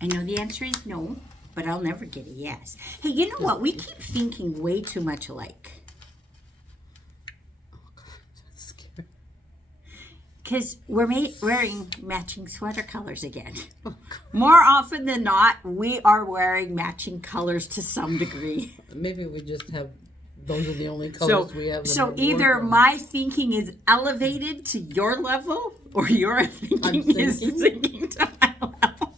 I know the answer is no, but I'll never get a yes. Hey, you know what? We keep thinking way too much alike. That's scary. Because we're wearing matching sweater colors again. More often than not, we are wearing matching colors to some degree. Maybe we just have, those are the only colors we have. So either my thinking is elevated to your level, or your thinking is sinking to my level.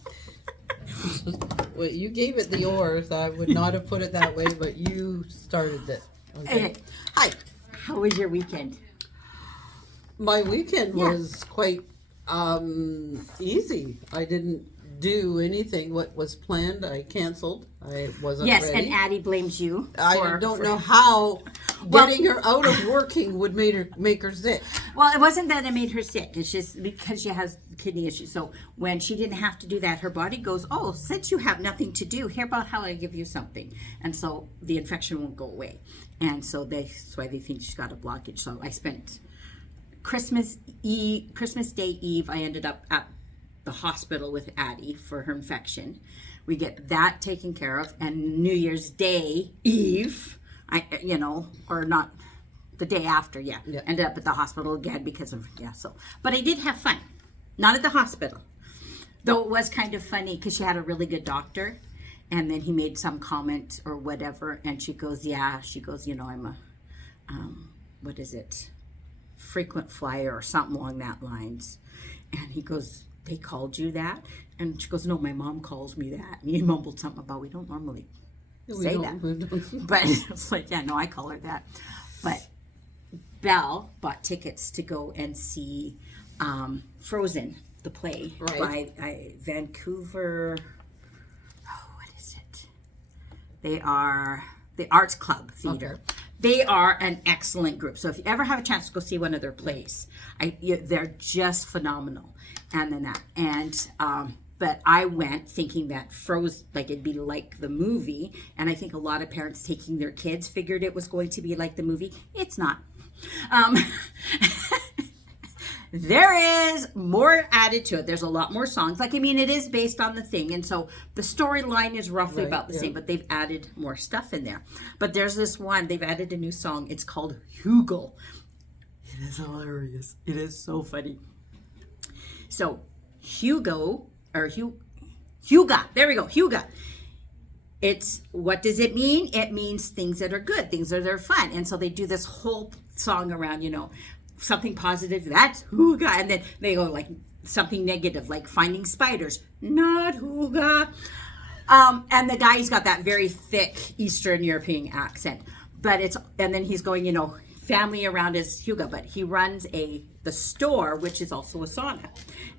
Well, you gave it the yours. I would not have put it that way, but you started it. Okay. Hi. How was your weekend? My weekend was quite easy. I didn't do anything what was planned. I canceled. I wasn't ready. Yes, and Addie blames you. I don't know how getting her out of working would make her sick. Well, it wasn't that it made her sick. It's just because she has kidney issues. So when she didn't have to do that, her body goes, oh, since you have nothing to do, here about how I give you something. And so the infection won't go away. And so that's why they think she's got a blockage. So I spent Christmas Day Eve, I ended up at the hospital with Addie for her infection. We get that taken care of, and New Year's Day Eve, or not the day after, ended up at the hospital again because of but I did have fun, not at the hospital, though it was kind of funny because she had a really good doctor, and then he made some comment or whatever, and she goes, I'm a what is it, frequent flyer or something along that lines, and he goes, they called you that? And she goes, no, my mom calls me that. And he mumbled something about, we don't normally say that. But it's like, yeah, no, I call her that. But Belle bought tickets to go and see Frozen, the play, by Vancouver, what is it? They are the Arts Club Theater. Okay. They are an excellent group. So if you ever have a chance to go see one of their plays, they're just phenomenal. And then that, but I went thinking that it'd be like the movie, and I think a lot of parents taking their kids figured it was going to be like the movie. It's not. There is more added to it. There's a lot more songs. It is based on the thing, and so the storyline is roughly about the same, but they've added more stuff in there. But there's this one, they've added a new song. It's called Hugo. It is hilarious. It is so funny. So, Huga, there we go, Huga. It's, what does it mean? It means things that are good, things that are fun. And so they do this whole song around, something positive, that's Huga. And then they go like something negative, like finding spiders, not Huga. And the guy's got that very thick Eastern European accent. And then he's going, family around is Huga, but he runs the store, which is also a sauna.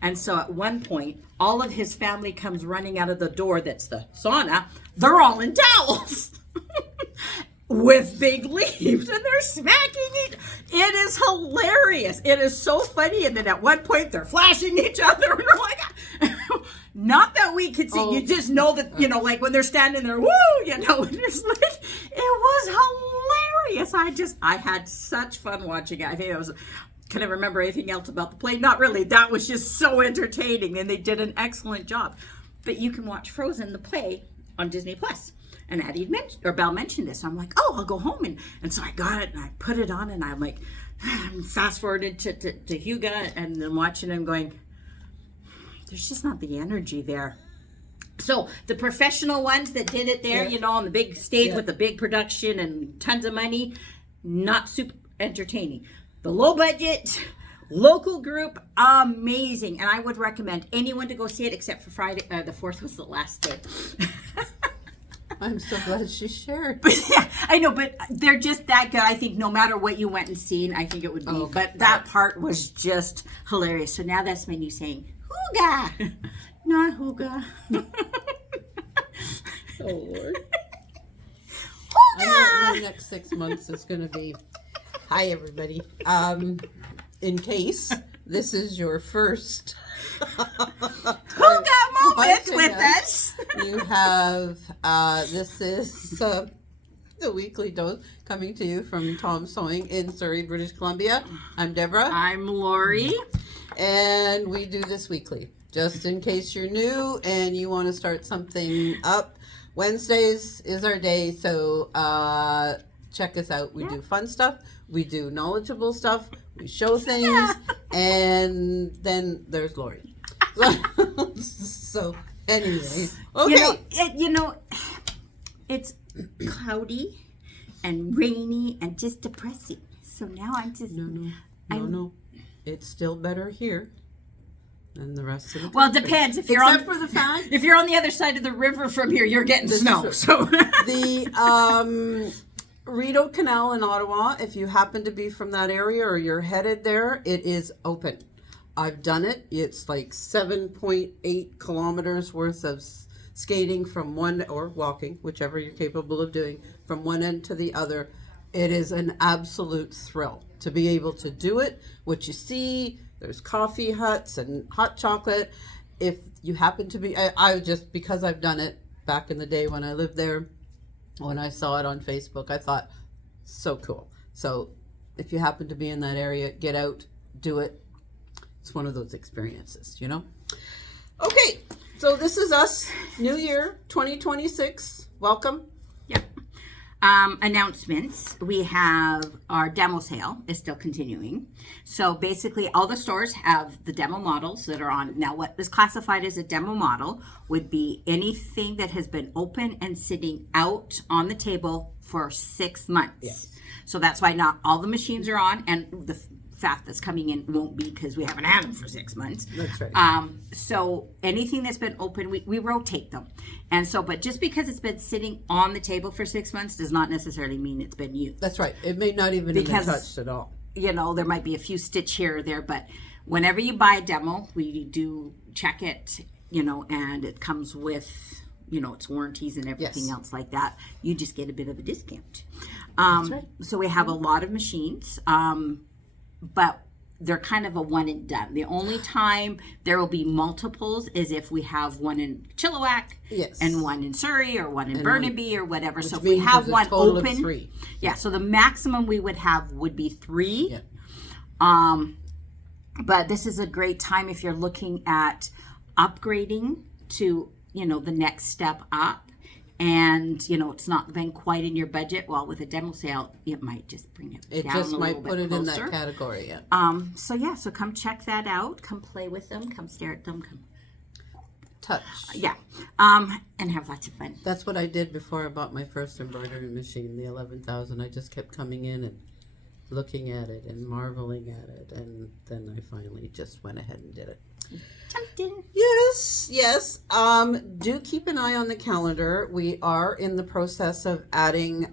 And so at one point, all of his family comes running out of the door that's the sauna. They're all in towels with big leaves, and they're smacking it. It is hilarious. It is so funny. And then at one point, they're flashing each other, and they're like, not that we could see. Oh. You just know that, like when they're standing there, woo, just like, it was hilarious. I had such fun watching it. I think it was, can I remember anything else about the play? Not really. That was just so entertaining, and they did an excellent job. But you can watch Frozen, the play, on Disney Plus. And Belle mentioned this. So I'm like, oh, I'll go home. And so I got it, and I put it on, and I'm like, fast forwarded to Huga, and then watching him going, there's just not the energy there. So the professional ones that did it there, on the big stage with the big production and tons of money, not super entertaining. The low budget, local group, amazing. And I would recommend anyone to go see it except for Friday. The 4th was the last day. I'm so glad she shared. Yeah, I know, but they're just that good. I think no matter what you went and seen, I think it would be. Oh, okay. But that part was just hilarious. So now that's my new saying, Huga, not Huga. Oh, Lord. Huga! I know the next 6 months is going to be, hi, everybody. In case this is your first Huga moments with us. You have, this is the weekly dose coming to you from Tom Sewing in Surrey, British Columbia. I'm Deborah. I'm Lori. And we do this weekly. Just in case you're new and you want to start something up, Wednesdays is our day. So check us out. We do fun stuff. We do knowledgeable stuff. We show things. And then there's Lori. So anyway. Okay. It's cloudy and rainy and just depressing. So now I'm just... No. It's still better here than the rest of the country. Well, it depends. If you're for the fact... If you're on the other side of the river from here, you're getting snow. So the Rideau Canal in Ottawa, if you happen to be from that area or you're headed there, it is open. I've done it. It's like 7.8 kilometers worth of skating from one, or walking, whichever you're capable of doing, from one end to the other. It is an absolute thrill to be able to do it. What you see, there's coffee huts and hot chocolate. If you happen to be, I just, because I've done it back in the day when I lived there, when I saw it on Facebook, I thought, so cool. So if you happen to be in that area, get out, do it. It's one of those experiences, you know? Okay, so this is us, New Year, 2026. Welcome. Yeah. Announcements. We have our demo sale is still continuing. So basically all the stores have the demo models that are on. Now what is classified as a demo model would be anything that has been open and sitting out on the table for 6 months. Yes. So that's why not all the machines are on, and the fact that's coming in won't be because we haven't had them for 6 months. That's right. So anything that's been open, we rotate them. And so, but just because it's been sitting on the table for 6 months does not necessarily mean it's been used. That's right. It may not even have been touched at all. You know, there might be a few stitch here or there, but whenever you buy a demo, we do check it, and it comes with, its warranties and everything else like that. You just get a bit of a discount. That's right. So we have a lot of machines, but they're kind of a one and done. The only time there will be multiples is if we have one in Chilliwack and one in Surrey or one in Burnaby or whatever. So if we have one open, 3. Yeah, so the maximum we would have would be 3. Yeah. But this is a great time if you're looking at upgrading to, the next step up. And it's not been quite in your budget. Well, with a demo sale, it might just bring it down a little bit. It just might put it in that category. So come check that out. Come play with them. Come stare at them. Come touch. Yeah, and have lots of fun. That's what I did before I bought my first embroidery machine, the 11,000. I just kept coming in and looking at it and marveling at it, and then I finally just went ahead and did it. Tempting. Yes. Do keep an eye on the calendar. We are in the process of adding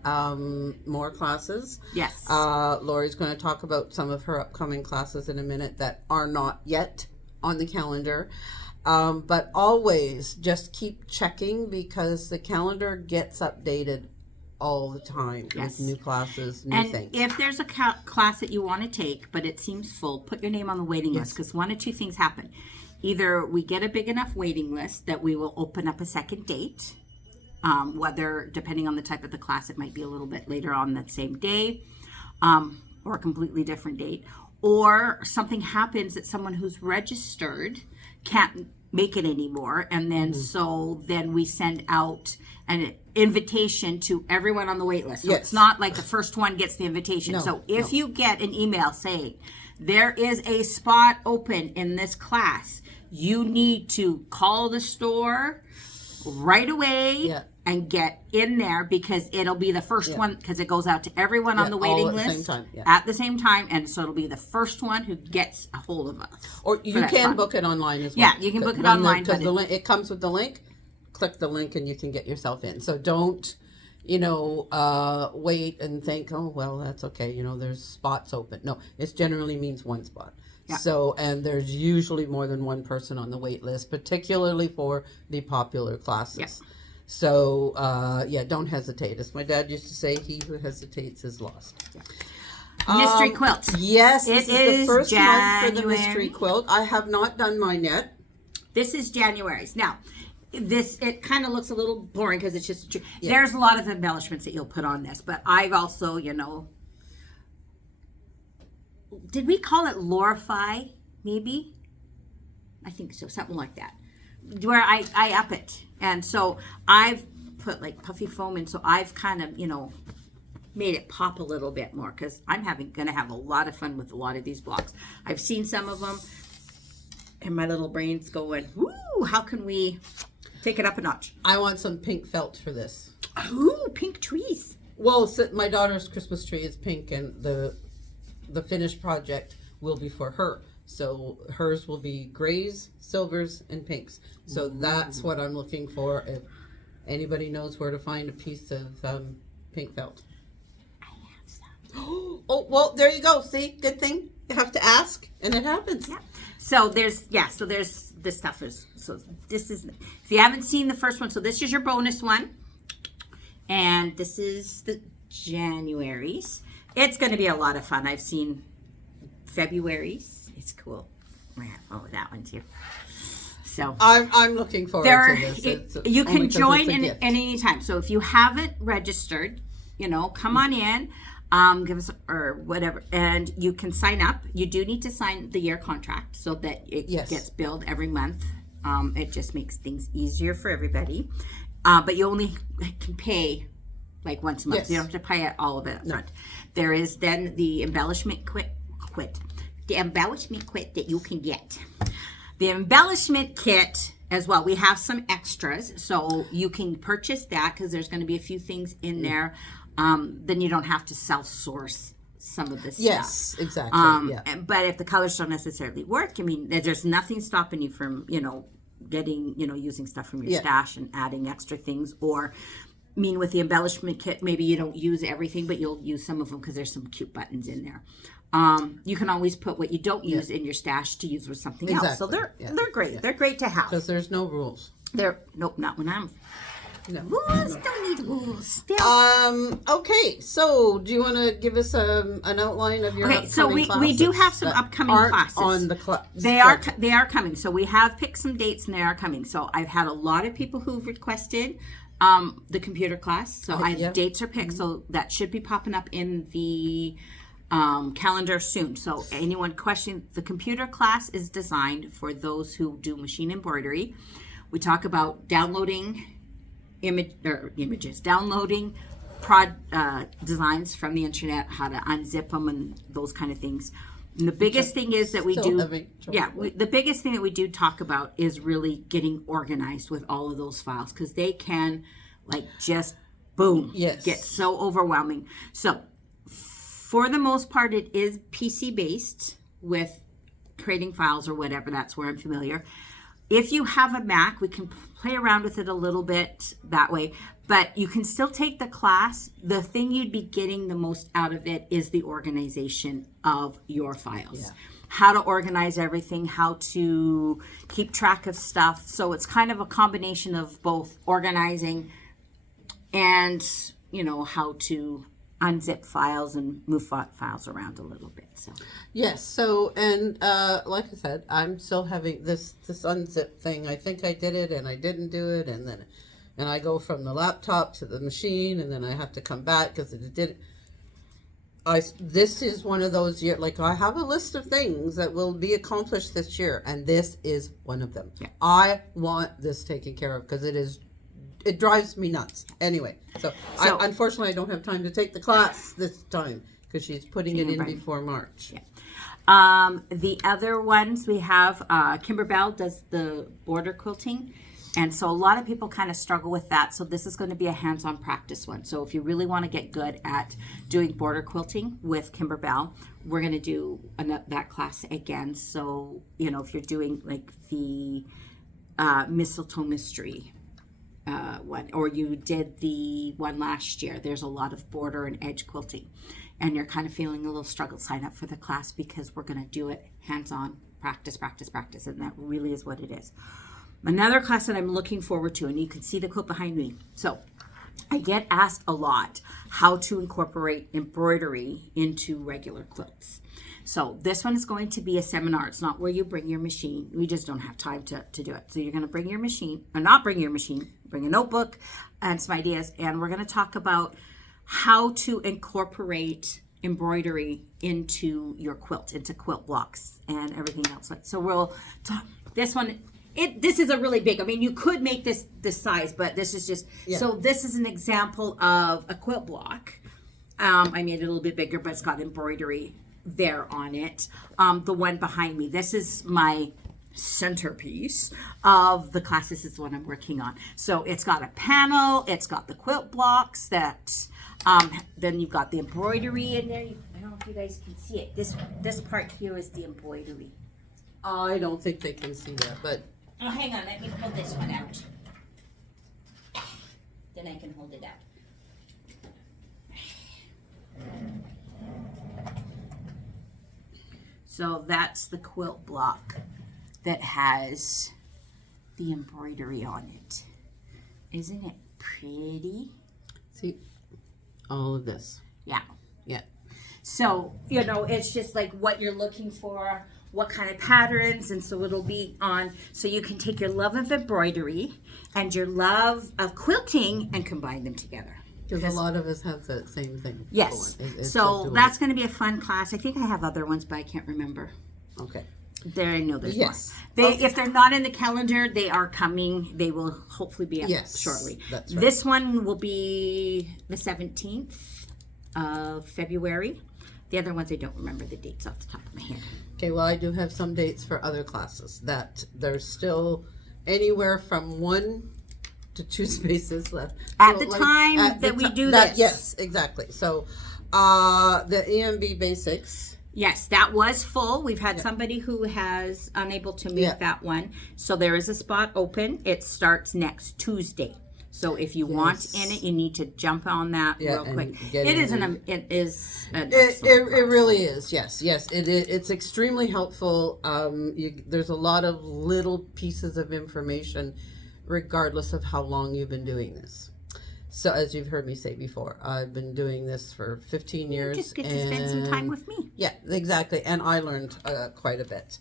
more classes. Yes. Lori's going to talk about some of her upcoming classes in a minute that are not yet on the calendar. But always just keep checking because the calendar gets updated all the time with new classes, new things. And if there's a class that you want to take, but it seems full, put your name on the waiting list because one of two things happen. Either we get a big enough waiting list that we will open up a second date, whether, depending on the type of the class, it might be a little bit later on that same day, or a completely different date. Or something happens that someone who's registered can't make it anymore, and then then we send out an invitation to everyone on the wait list. So it's not like the first one gets the invitation. So if you get an email saying there is a spot open in this class, you need to call the store right away and get in there because it'll be the first one because it goes out to everyone on the waiting list at the same time, and so it'll be the first one who gets a hold of us. Or you can book it online as well. Yeah, you can book it online. Because it comes with the link. Click the link and you can get yourself in. So don't, wait and think, oh, well, that's okay. There's spots open. No, it generally means one spot. Yeah. So, and there's usually more than one person on the wait list, particularly for the popular classes. Yeah. So, don't hesitate. As my dad used to say, he who hesitates is lost. Yeah. Mystery quilt. Yes, this is the first month for the mystery quilt. I have not done mine yet. This is January's. Now, it kind of looks a little boring because it's just, there's a lot of embellishments that you'll put on this, but I've also, did we call it Lorify, maybe? I think so, something like that, where I up it. And so I've put like puffy foam in, so I've kind of, made it pop a little bit more, because I'm gonna have a lot of fun with a lot of these blocks. I've seen some of them, and my little brain's going, woo, how can we take it up a notch? I want some pink felt for this. Ooh, pink trees. Well, so my daughter's Christmas tree is pink, and the finished project will be for her. So hers will be grays, silvers, and pinks. So that's what I'm looking for. If anybody knows where to find a piece of pink felt. I have some. Oh, well, there you go. See, good thing. You have to ask, and it happens. Yeah. So there's this stuff is, so this is, if you haven't seen the first one, so this is your bonus one. And this is the January's. It's going to be a lot of fun. I've seen February's. It's cool. We're going to have fun with that one too. So I'm looking forward to this. You can join in any time. So if you haven't registered, come on in, give us or whatever, and you can sign up. You do need to sign the year contract so that it gets billed every month. It just makes things easier for everybody. But you only can pay like once a month. Yes. So you don't have to pay all of it up front. There is then the embellishment kit. The embellishment kit that you can get. The embellishment kit as well. We have some extras, so you can purchase that, because there's going to be a few things in there. Then you don't have to self-source some of this stuff. Yes, exactly. But if the colors don't necessarily work, there's nothing stopping you from, getting, using stuff from your stash and adding extra things. Or, with the embellishment kit, maybe you don't use everything, but you'll use some of them because there's some cute buttons in there. You can always put what you don't use in your stash to use with something else. So they're great. Yeah. They're great to have. Because there's no rules. Nope, not when I'm. No. Rules don't need rules. Still. Okay. So, do you want to give us an outline of your upcoming classes? We do have some upcoming classes on the class. They are coming. So we have picked some dates, and they are coming. So I've had a lot of people who've requested the computer class. So dates are picked. So that should be popping up in the calendar soon. So anyone questioning, the computer class is designed for those who do machine embroidery. We talk about downloading images, downloading designs from the internet, how to unzip them, and those kind of things. And the biggest thing is that the biggest thing that we do talk about is really getting organized with all of those files, because they can just boom, get so overwhelming. So for the most part, it is PC based with creating files or whatever. That's where I'm familiar. If you have a Mac, we can play around with it a little bit that way, but you can still take the class. The thing you'd be getting the most out of it is the organization of your files. Yeah. How to organize everything, how to keep track of stuff. So it's kind of a combination of both organizing and, how to unzip files and move files around a little bit. So yes. So, and like I said, I'm still having this unzip thing. I think I did it and I didn't do it, and I go from the laptop to the machine, and then I have to come back because it did. This is one of those years. I have a list of things that will be accomplished this year, and this is one of them. Yeah. I want this taken care of because it drives me nuts. Anyway, so unfortunately I don't have time to take the class this time because she's putting it in before March. Yeah. The other ones we have, Kimber Bell does the border quilting. And so a lot of people kind of struggle with that. So this is going to be a hands-on practice one. So if you really want to get good at doing border quilting with Kimber Bell, we're going to do that class again. So, if you're doing the mistletoe mystery one, or you did the one last year, there's a lot of border and edge quilting, and you're kind of feeling a little struggle, sign up for the class, because we're going to do it hands-on, practice, and that really is what it is. Another class that I'm looking forward to, and you can see the quilt behind me. So I get asked a lot how to incorporate embroidery into regular quilts. So this one is going to be a seminar. It's not where you bring your machine. We just don't have time to do it. So you're going to bring your machine, or not bring your machine, bring a notebook and some ideas. And we're going to talk about how to incorporate embroidery into your quilt, into quilt blocks and everything else. So we'll talk. This one, this is a really big. I mean, you could make this size, but this is just. Yeah. So this is an example of a quilt block. I made it a little bit bigger, but it's got embroidery there on it. The one behind me, this is my centerpiece of the class. This is what I'm working on. So it's got a panel, it's got the quilt blocks that, then you've got the embroidery in there. I don't know if you guys can see it. This part here is the embroidery. I don't think they can see that, but. Oh, hang on, let me pull this one out. Then I can hold it out. So that's the quilt block that has the embroidery on it. Isn't it pretty? See, all of this. Yeah. Yeah. So, it's just like what you're looking for, what kind of patterns, and so it'll be on, so you can take your love of embroidery and your love of quilting and combine them together. Because a lot of us have the same thing. Yes. So that's going to be a fun class. I think I have other ones, but I can't remember. Okay. There, I know there's yes. more. If they're not in the calendar, they are coming. They will hopefully be up shortly. That's right. This one will be the 17th of February. The other ones, I don't remember the dates off the top of my head. Okay, well, I do have some dates for other classes that there's still anywhere from 1 to 2 spaces left. At the time that we do this. Yes, exactly. So the EMB basics. Yes, that was full. We've had somebody who has unable to make that one. So there is a spot open. It starts next Tuesday. So if you want in it, you need to jump on that real quick. It is it really is. Yes. It's extremely helpful. There's a lot of little pieces of information, regardless of how long you've been doing this. So as you've heard me say before, I've been doing this for 15 years. You just get to spend some time with me. Yeah, exactly. And I learned quite a bit.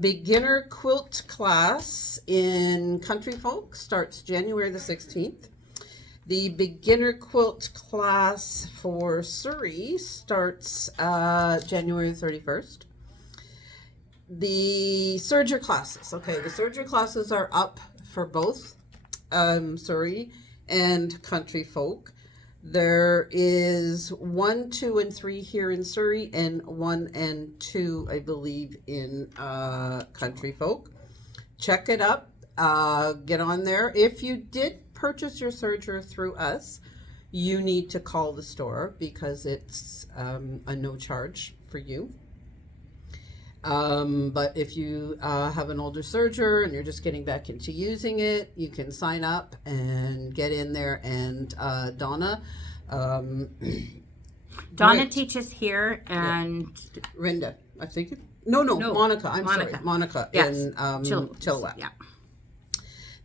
Beginner quilt class in Country Folk starts January the 16th. The beginner quilt class for Surrey starts January the 31st. The serger classes. Okay, the serger classes are up for both Surrey and Country Folk. There is 1, 2, and 3 here in Surrey, and 1 and 2, I believe, in Country Folk. Check it up. Get on there. If you did purchase your serger through us, you need to call the store because it's a no charge for you. But if you have an older serger and you're just getting back into using it, you can sign up and get in there. And Donna teaches here, and Rinda, I think. No, Monica. Sorry, Monica in Chilliwack. Yeah.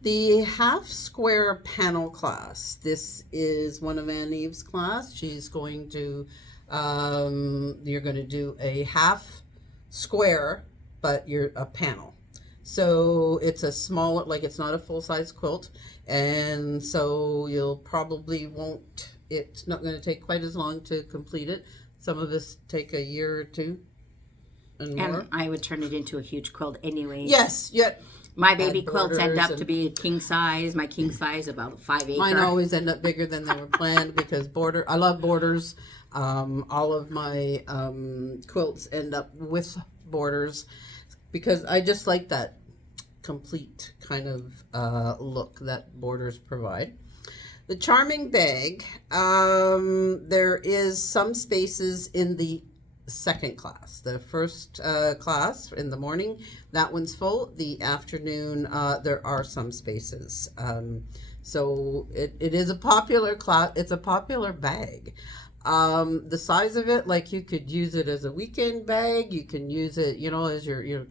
The half square panel class. This is one of Ann Eve's class. She's going to. You're going to do a half square, but you're a panel. So it's a smaller, like it's not a full-size quilt, and so you'll probably it's not going to take quite as long to complete it. Some of us take a year or 2 and more. And I would turn it into a huge quilt anyway. Yes, yeah. My baby quilts end up to be king size. My king size about 5 acre. Mine always end up bigger than they were planned because I love borders. All of my quilts end up with borders because I just like that complete kind of look that borders provide. The charming bag, there is some spaces in the second class. The first class in the morning, that one's full. The afternoon, there are some spaces. So it is a popular class. It's a popular bag. The size of it, like you could use it as a weekend bag. You can use it, as your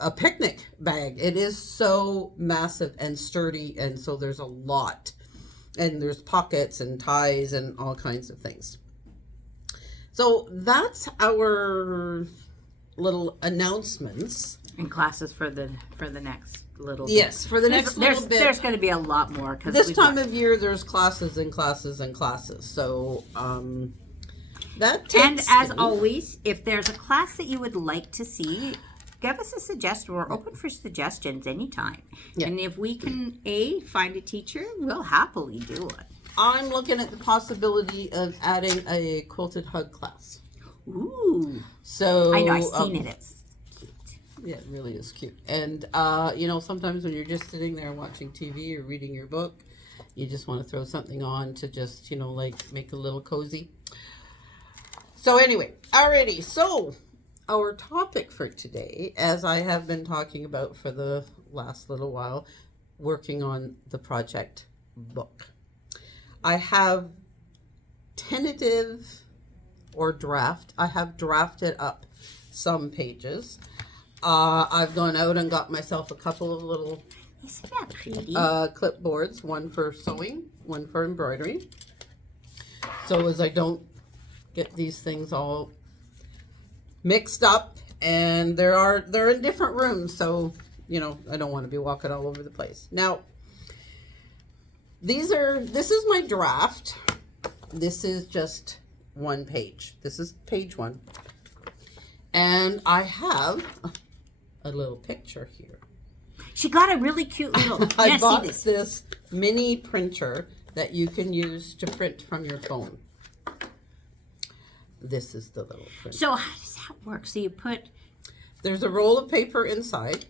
a picnic bag. It is so massive and sturdy, and so there's a lot. And there's pockets and ties and all kinds of things. So that's our little announcements. And classes for the next little bit. Yes, for the next little bit. There's going to be a lot more. Cause this time of year, there's classes and classes and classes. So, That And takes as me- always, if there's a class that you would like to see, give us a suggestion. We're open for suggestions anytime. Yeah. And if we can, find a teacher, we'll happily do it. I'm looking at the possibility of adding a quilted hug class. Ooh. So I know, I've seen it. It's Yeah, it really is cute. And sometimes when you're just sitting there watching TV or reading your book, you just want to throw something on to just make a little cozy. So anyway, alrighty. So our topic for today, as I have been talking about for the last little while, working on the project book. I have tentative or draft. I have drafted up some pages. I've gone out and got myself a couple of little Isn't that pretty? clipboards, one for sewing, one for embroidery. So as I don't get these things all mixed up, and they're in different rooms, so I don't want to be walking all over the place. Now, this is my draft. This is just one page. This is page 1. And I have a little picture here. She got a really cute little. I bought see this. this mini printer that you can use to print from your phone. This is the little printer. So how does that work? So you put, There's a roll of paper inside.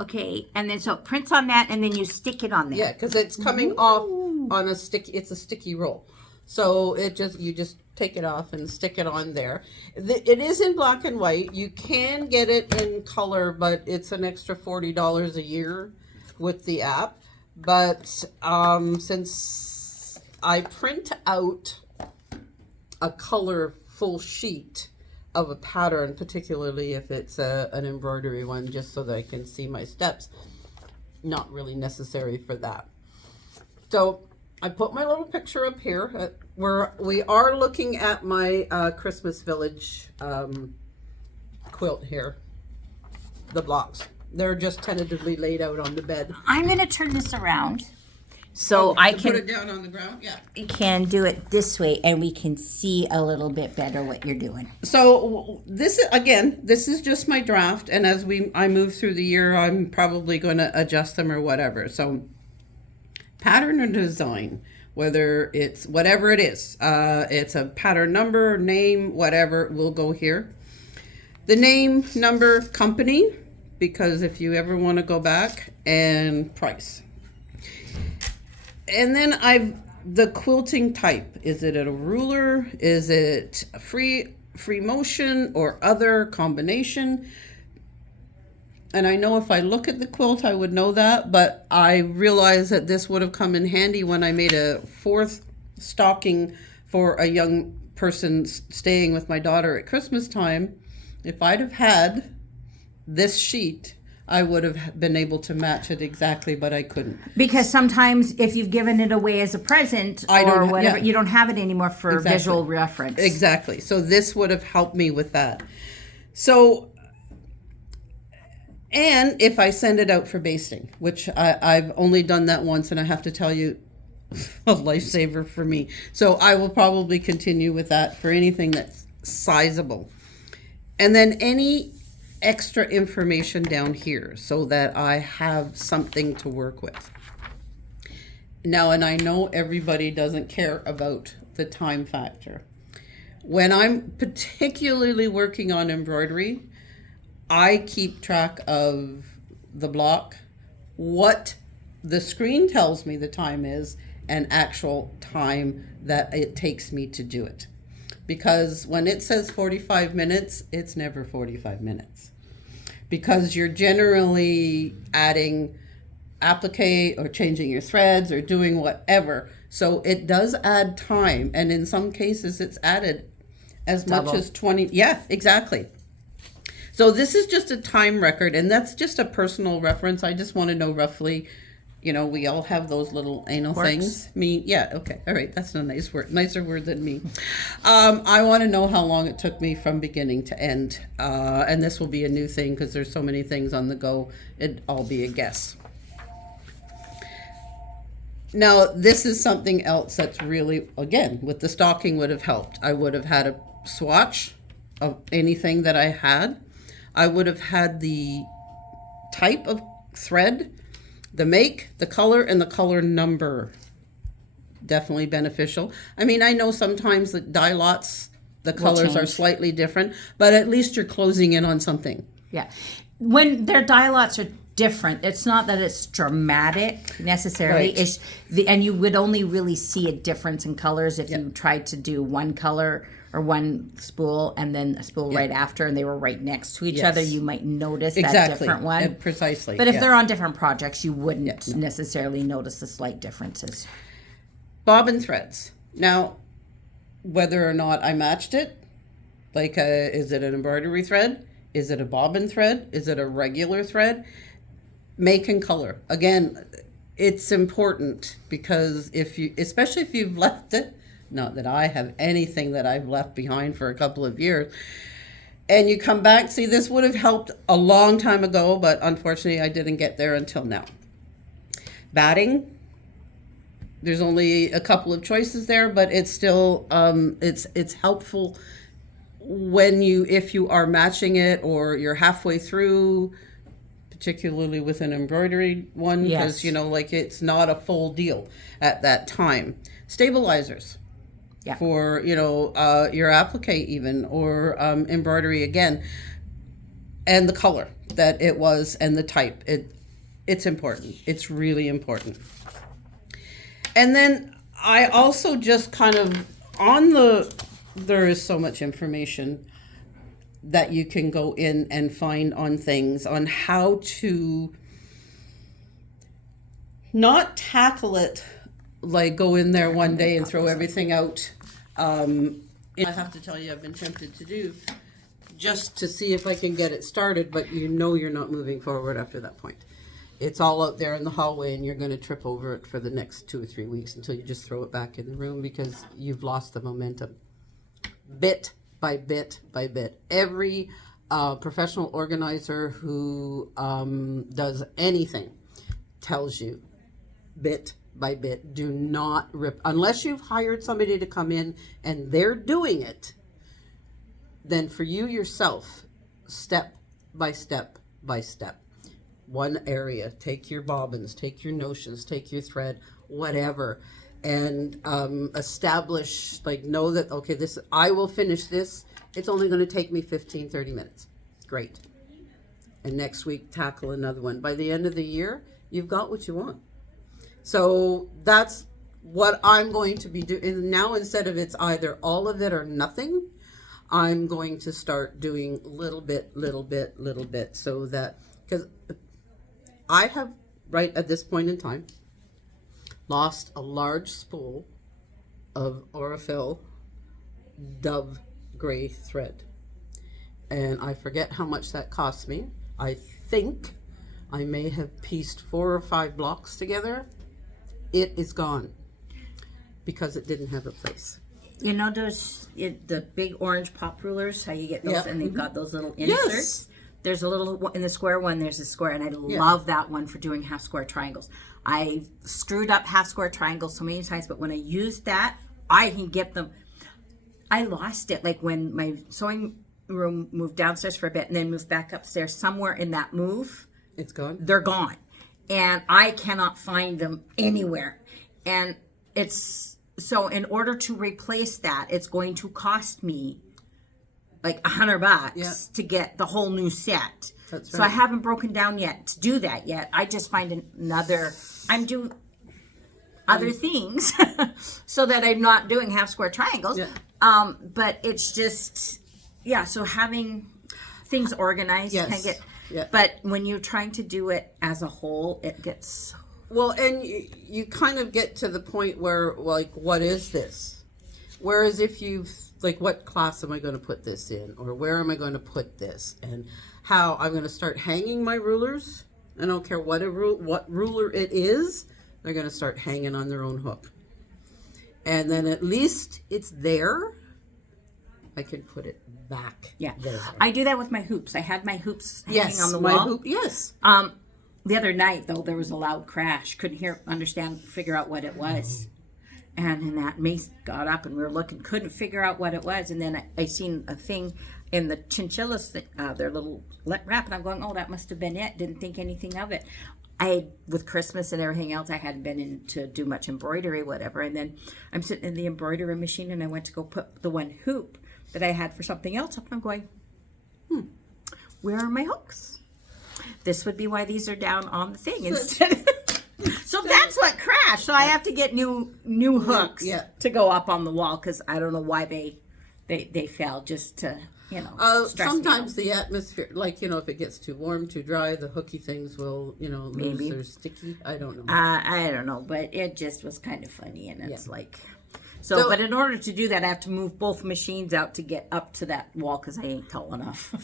okay, and then so it prints on that, and then you stick it on there. Yeah, because it's coming off on a sticky. It's a sticky roll, so you just take it off and stick it on there. It is in black and white. You can get it in color, but it's an extra $40 a year with the app. But since I print out a color full sheet of a pattern, particularly if it's an embroidery one, just so that I can see my steps, not really necessary for that. So I put my little picture up here. We are looking at my Christmas Village quilt here. The blocks. They're just tentatively laid out on the bed. I'm going to turn this around so I Put can it down on the ground. Yeah. do it this way, and we can see a little bit better what you're doing. So this is just my draft, and as I move through the year, I'm probably going to adjust them or whatever. So pattern or design, whether it's whatever it is, it's a pattern number, name, whatever, will go here. The name, number, company, because if you ever want to go back, and price. And then the quilting type. Is it a ruler? Is it a free motion or other combination? And I know if I look at the quilt, I would know that, but I realize that this would have come in handy when I made a 4th stocking for a young person staying with my daughter at Christmas time. If I'd have had this sheet, I would have been able to match it exactly, but I couldn't. Because sometimes if you've given it away as a present or whatever, you don't have it anymore for visual reference. Exactly. So this would have helped me with that. So, and if I send it out for basting, which I've only done that once, and I have to tell you, a lifesaver for me. So I will probably continue with that for anything that's sizable. And then any extra information down here so that I have something to work with. Now, and I know everybody doesn't care about the time factor. When I'm particularly working on embroidery, I keep track of the block, what the screen tells me the time is, and actual time that it takes me to do it. Because when it says 45 minutes, it's never 45 minutes. Because you're generally adding applique or changing your threads or doing whatever. So it does add time. And in some cases, it's added as much as 20. Yeah, exactly. So this is just a time record, and that's just a personal reference. I just want to know roughly, we all have those little anal things. Yeah, okay, all right, that's a nice word, nicer word than me. I want to know how long it took me from beginning to end, and this will be a new thing because there's so many things on the go. It'd all be a guess. Now, this is something else that's really, again, with the stocking would have helped. I would have had a swatch of anything that I had. I would have had the type of thread, the make, the color, and the color number. Definitely beneficial. I mean, I know sometimes the dye lots, the colors are slightly different, but at least you're closing in on something. Yeah. When their dye lots are different, it's not that it's dramatic necessarily. Right. It's and you would only really see a difference in colors if you tried to do one color or one spool and then a spool right after, and they were right next to each other. You might notice that different one. Precisely. But if they're on different projects, you wouldn't necessarily notice the slight differences. Bobbin threads. Now, whether or not I matched it, like is it an embroidery thread? Is it a bobbin thread? Is it a regular thread? Make and color. Again, it's important because especially if you've left it, not that I have anything that I've left behind for a couple of years, and you come back, see, this would have helped a long time ago, but unfortunately I didn't get there until now. Batting. There's only a couple of choices there, but it's still, it's helpful if you are matching it or you're halfway through, particularly with an embroidery one, because it's not a full deal at that time. Stabilizers for your applique even, or embroidery again, and the color that it was and the type. It's important. It's really important. And then I also just kind of there is so much information that you can go in and find on things, on how to not tackle it, like go in there one day and throw everything out. I have to tell you, I've been tempted to do just to see if I can get it started, but you're not moving forward after that point. It's all out there in the hallway and you're going to trip over it for the next 2 or 3 weeks until you just throw it back in the room because you've lost the momentum. Bit by bit by bit. Every professional organizer who does anything tells you bit by bit. Do not rip. Unless you've hired somebody to come in and they're doing it, then for you yourself, step by step by step. One area, take your bobbins, take your notions, take your thread, whatever, and establish, know that, okay, I will finish this. It's only going to take me 15, 30 minutes. Great. And next week, tackle another one. By the end of the year, you've got what you want. So that's what I'm going to be doing. Now, instead of it's either all of it or nothing, I'm going to start doing little bit, so that, because I have, right at this point in time, lost a large spool of Aurifil Dove gray thread. And I forget how much that cost me. I think I may have pieced 4 or 5 blocks together. It is gone because it didn't have a place. You know the big orange pop rulers, how you get those, and they've got those little inserts? Yes. There's a little, in the square one, there's a square, and I love that one for doing half square triangles. I screwed up half square triangles so many times, but when I used that, I can get them. I lost it, like when my sewing room moved downstairs for a bit and then moved back upstairs. Somewhere in that move, it's gone. They're gone. And I cannot find them anywhere. And so in order to replace that, it's going to cost me like $100 to get the whole new set. That's right. So I haven't broken down yet to do that yet. I just find I'm doing other things so that I'm not doing half square triangles. Yeah. But it's just, so having things organized can get, but when you're trying to do it as a whole, it gets well, and you kind of get to the point where, like, what is this? Whereas if you've, like, what class am I going to put this in? Or where am I going to put this? And how I'm going to start hanging my rulers. I don't care what ruler it is. They're going to start hanging on their own hook. And then at least it's there. I can put it back there. I do that with my hoops. I had my hoops hanging on the wall. Yes. the other night, though, there was a loud crash. Couldn't figure out what it was. And then that Mace got up and we were looking, couldn't figure out what it was. And then I seen a thing in the chinchillas, their little wrap, and I'm going, oh, that must have been it. Didn't think anything of it. With Christmas and everything else, I hadn't been in to do much embroidery, whatever. And then I'm sitting in the embroidery machine and I went to go put the one hoop that I had for something else up. And I'm going, where are my hooks? This would be why these are down on the thing instead. So that's what crashed. So I have to get new hooks to go up on the wall because I don't know why they fell, just to, stress sometimes the atmosphere, like, if it gets too warm, too dry, the hooky things will, lose their sticky. I don't know. I don't know, but it just was kind of funny, and it's like... So, but in order to do that, I have to move both machines out to get up to that wall because I ain't tall enough.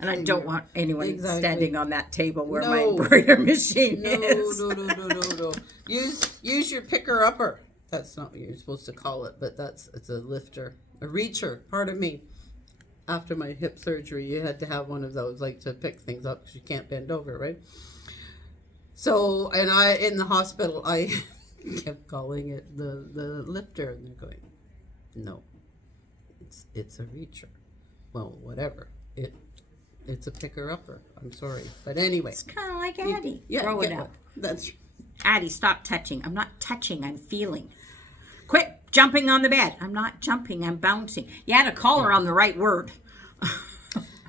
And I don't want anyone standing on that table where my embroidery machine is. No. Use your picker-upper. That's not what you're supposed to call it, but it's a lifter. A reacher, pardon me. After my hip surgery, you had to have one of those, like, to pick things up because you can't bend over, right? So, and in the hospital, I kept calling it the lifter, and they're going, no, it's a reacher. Well, whatever. It's a picker-upper. I'm sorry, but anyway. It's kind of like Addie. Grow it up. That's Addie, stop touching. I'm not touching. I'm feeling. Quit jumping on the bed. I'm not jumping. I'm bouncing. You had to call her on the right word.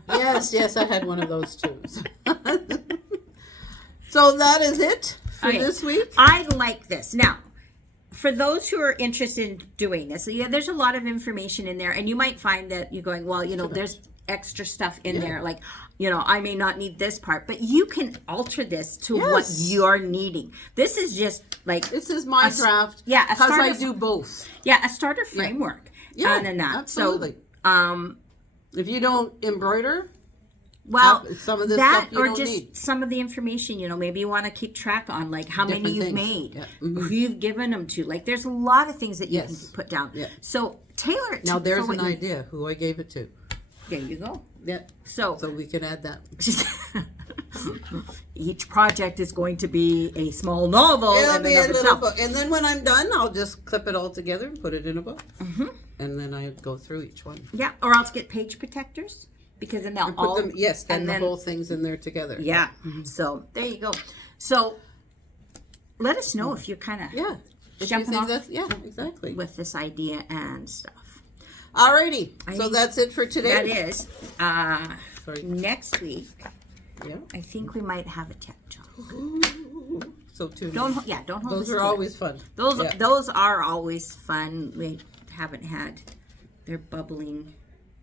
Yes, I had one of those too. So that is it for this week. I like this. Now, for those who are interested in doing this, there's a lot of information in there, and you might find that you're going, well, there's extra stuff in there, like, I may not need this part, but you can alter this to what you're needing. This is just like, this is my draft. Yeah, because I do both. Yeah, a starter framework. Yeah, and then that. Absolutely. So, if you don't embroider, well, some of this that stuff you or don't just need. Some of the information, maybe you want to keep track on, like how Different many you've things. made, who you've given them to. Like, there's a lot of things that you can put down. Yeah. So tailor it. Now there's an idea who I gave it to. There you go. Yeah. So we can add that. Each project is going to be a small novel. It'll be a little book. And then when I'm done, I'll just clip it all together and put it in a book. Mm-hmm. And then I go through each one. Yeah, or I'll get page protectors because then they'll all... and then the whole thing's in there together. Yeah. Mm-hmm. So there you go. So let us know if you're kind of jumping off exactly. with this idea and stuff. Alrighty, so that's it for today. That is. Next week, I think we might have a tech talk. So tune in. Don't hold Those us are to always it. fun. Those are always fun. We haven't had their bubbling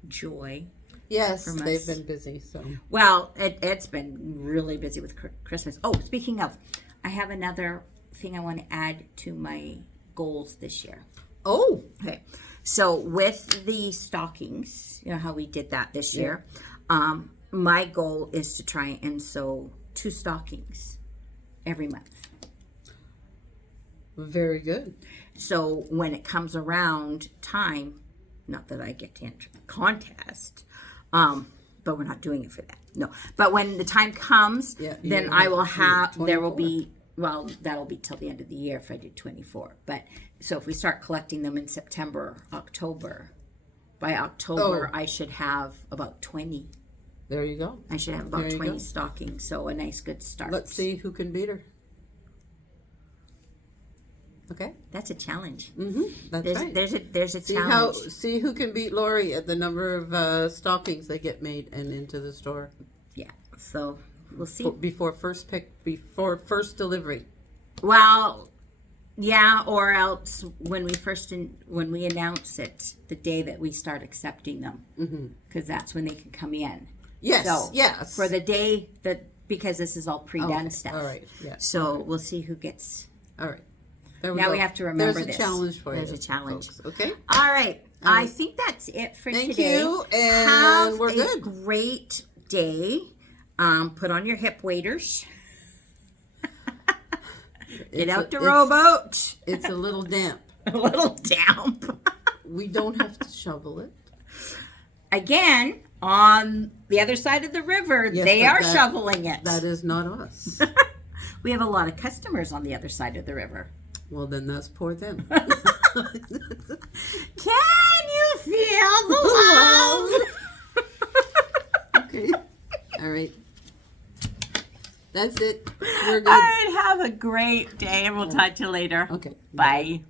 joy. Yes, they've been busy. So well, it's been really busy with Christmas. Oh, speaking of, I have another thing I want to add to my goals this year. Oh, okay. So with the stockings, how we did that this year, my goal is to try and sew 2 stockings every month. Very good. So when it comes around time, not that I get to enter the contest, but we're not doing it for that. No. But when the time comes, then I will have, there will be, well, that'll be till the end of the year if I do 24. But so if we start collecting them in September, October, by October, I should have about 20. There you go. I should have about 20 stockings. So a nice good start. Let's see who can beat her. Okay. That's a challenge. Mm-hmm. That's right. There's a challenge. See who can beat Lori at the number of stockings they get made and into the store. Yeah. So we'll see. Before first delivery. Well, yeah, or else when we announce it, the day that we start accepting them, because that's when they can come in. Yes. So, yes. For the day because this is all pre-done stuff. All right. Yeah. So we'll see who gets. All right. We have to remember There's a challenge for you. There's a challenge. Folks. Okay. All right. I think that's it for today. Thank you. And have we're good. a great day. Put on your hip waders. Get out the rowboat. It's a little damp. A little damp. We don't have to shovel it. Again, on the other side of the river, Yes, they but are shoveling it. That is not us. We have a lot of customers on the other side of the river. Well, then that's poor them. Can you feel the love? Okay. All right. That's it. We're good. All right, have a great day, and we'll talk to you later. Okay. Bye.